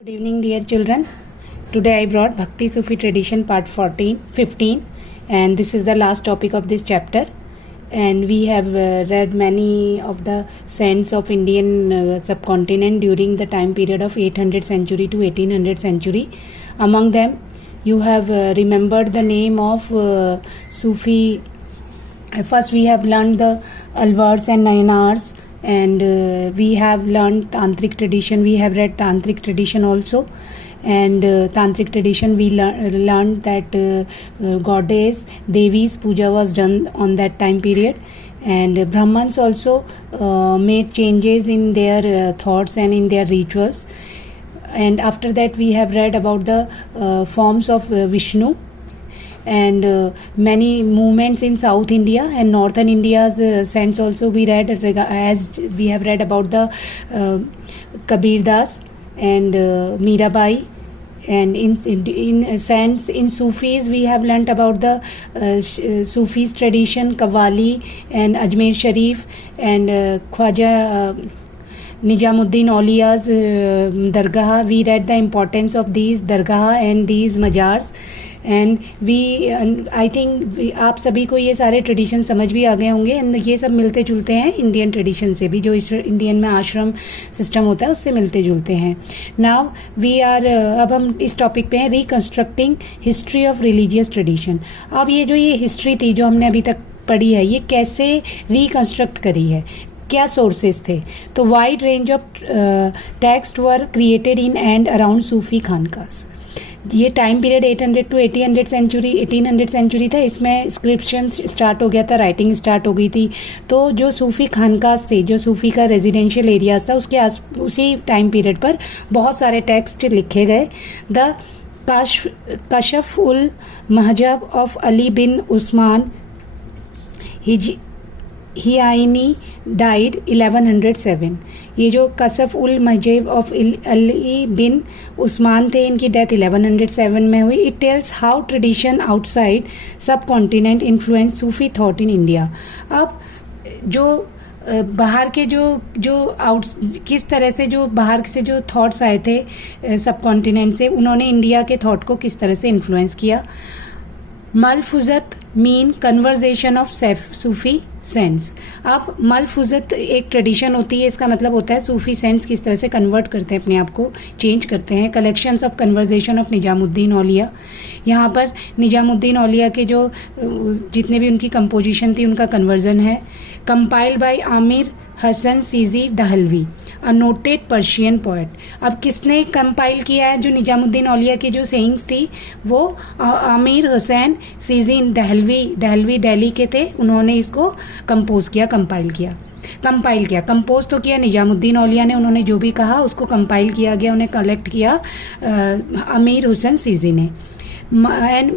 Good evening, dear children. Today I brought Bhakti Sufi tradition part 15, and this is the last topic of this chapter. And we have read many of the saints of Indian subcontinent during the time period of 800 century to 1800 century. Among them, you have remembered the name of Sufi. First, we have learned the Alwars and Nayanars. And we have learned Tantric tradition. We have read Tantric tradition also, and Tantric tradition we learned that goddess Devi's puja was done on that time period, and Brahmans also made changes in their thoughts and in their rituals. And after that we have read about the forms of Vishnu, and many movements in South India and Northern India's saints also we read, as we have read about the Kabir Das and Mirabai. And in saints, in Sufis, we have learnt about the Sufis tradition, Qawwali and Ajmer Sharif and Khwaja Nijamuddin Auliya's Dargah. We read the importance of these Dargah and these Mazars. And we I think आप सभी को ये सारे tradition समझ भी आ गए होंगे, and ये सब मिलते जुलते हैं इंडियन ट्रेडिशन से भी, जो इंडियन में आश्रम सिस्टम होता है उससे मिलते जुलते हैं. नाउ वी आर, अब हम इस टॉपिक पे हैं reconstructing history of religious tradition. अब ये हिस्ट्री थी जो हमने अभी तक पढ़ी है, ये कैसे रिकंस्ट्रक्ट करी है, क्या सोर्सेज थे. तो wide range of text were created in and around Sufi khanqahs. ये टाइम पीरियड 800 टू 1800 सेंचुरी था. इसमें स्क्रिप्शन स्टार्ट हो गया था, राइटिंग स्टार्ट हो गई थी. तो जो सूफी खानकास थे, जो सूफी का रेजिडेंशियल एरियाज था, उसके उसी टाइम पीरियड पर बहुत सारे टेक्स्ट लिखे गए. The Kashf ul Mahjub of Ali bin Usman Hiyani died 1107. ये जो कसफ उल महजब ऑफ अली बिन उस्मान थे, इनकी डेथ 1107 में हुई. It tells how tradition outside subcontinent influence Sufi thought in India. अब जो बाहर के किस तरह से जो बाहर से जो थॉट्स आए थे सब कॉन्टिनेंट से, उन्होंने इंडिया के थॉट को किस तरह से इन्फ्लुएंस किया. Malfuzat mean conversation of Sufi saints. अब मलफुजत एक ट्रेडिशन होती है, इसका मतलब होता है सूफी सेंट्स किस तरह से कन्वर्ट करते हैं, अपने आप को चेंज करते हैं. Collections of conversation of Nizamuddin Auliya. यहाँ पर निजामुद्दीन औलिया के जो जितने भी उनकी कंपोजिशन थी उनका कन्वर्जन है. Compiled by Amir Hasan Sijzi Dehlavi, a noted Persian poet. अब किसने कंपाइल किया है? जो निजामुद्दीन औलिया की जो सेइंग्स थी वो आमिर हुसैन सीजी दहलवी दिल्ली के थे, उन्होंने इसको कंपोज किया, कंपाइल किया. कंपोज तो किया निजामुद्दीन औलिया ने, उन्होंने जो भी कहा उसको कंपाइल किया गया, उन्हें कलेक्ट किया आमिर हुसैन सीजी ने. And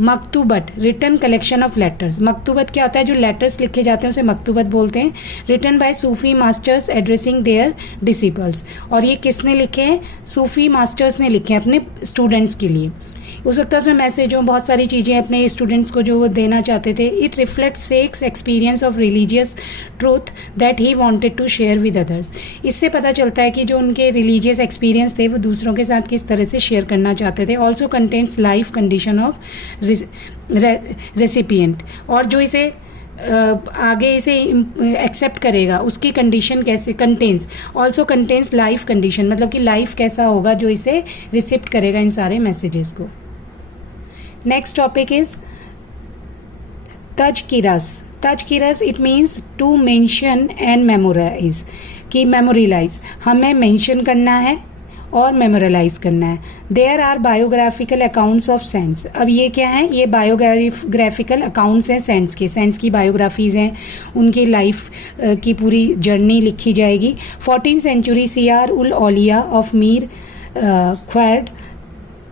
Maktubat written collection of letters. Maktubat क्या होता है? जो लेटर्स लिखे जाते हैं उसे मकतूबत बोलते हैं. Written by Sufi masters addressing their disciples. और ये किसने लिखे हैं? सूफी मास्टर्स ने लिखे हैं अपने स्टूडेंट्स के लिए. हो सकता है उसमें मैसेज हो, बहुत सारी चीज़ें अपने स्टूडेंट्स को जो वो देना चाहते थे. It reflect sheikh's experience of religious truth that he wanted to share with others. इससे पता चलता है कि जो उनके रिलीजियस एक्सपीरियंस थे वो दूसरों के साथ किस तरह से शेयर करना चाहते थे. Also contains life condition of recipient. और जो इसे आगे इसे एक्सेप्ट करेगा उसकी कंडीशन कैसे, ऑल्सो कंटेन्स लाइफ कंडीशन, मतलब कि लाइफ कैसा होगा जो इसे रिसिप्ट करेगा इन सारे मैसेजेस को. Next topic is Tazkiras. It means to mention and memorise. कि मेमोरिलाइज, हमें मेंशन करना है और मेमोरलाइज करना है. There are biographical accounts of saints. अब ये क्या है? ये बायोग्राफिकल अकाउंट्स हैं सेंट्स के. सेंट्स की बायोग्राफीज हैं, उनकी लाइफ की पूरी जर्नी लिखी जाएगी. 14th century Siyar ul Auliya of Mir Khurd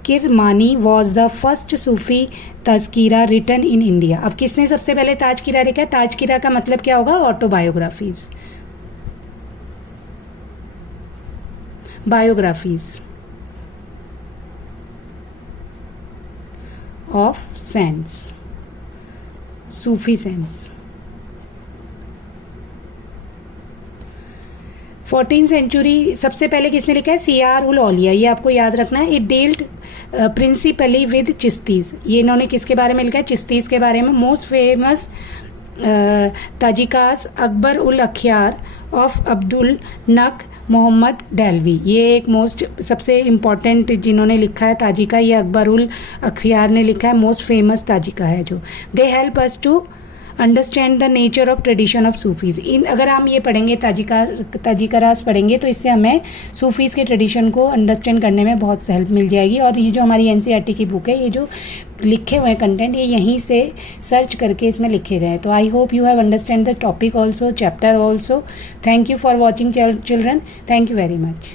Kirmani was the first Sufi tazkira written in India. अब किसने सबसे पहले ताजकिरा लिखा? ताजकिरा का मतलब क्या होगा? Autobiographies, biographies of saints, Sufi saints. 14th century सबसे पहले किसने लिखा है? CR उल औलिया, ये आपको याद रखना है. इट डील्ड प्रिंसिपली विद चिश्तीज, ये इन्होंने किसके बारे में लिखा है? चिश्तीज के बारे में. Most famous tazkiras Akhbar ul Akhyar of Abdul Haq Muhammad डेलवी, ये एक मोस्ट सबसे इम्पॉर्टेंट जिन्होंने लिखा है ताजिका, ये अकबर उल अखियार ने लिखा है. मोस्ट फेमस ताजिका है जो. They help us to understand the nature of tradition of Sufis. इन अगर हम ये पढ़ेंगे ताजिकारास पढ़ेंगे तो इससे हमें सूफीज़ के ट्रेडिशन को अंडरस्टैंड करने में बहुत हेल्प मिल जाएगी. और ये जो हमारी NCERT की बुक है, ये जो लिखे हुए हैं कंटेंट, ये यहीं से सर्च करके इसमें लिखे गए हैं. तो I hope you have understand the topic also, chapter also. Thank you for watching children. Thank you very much.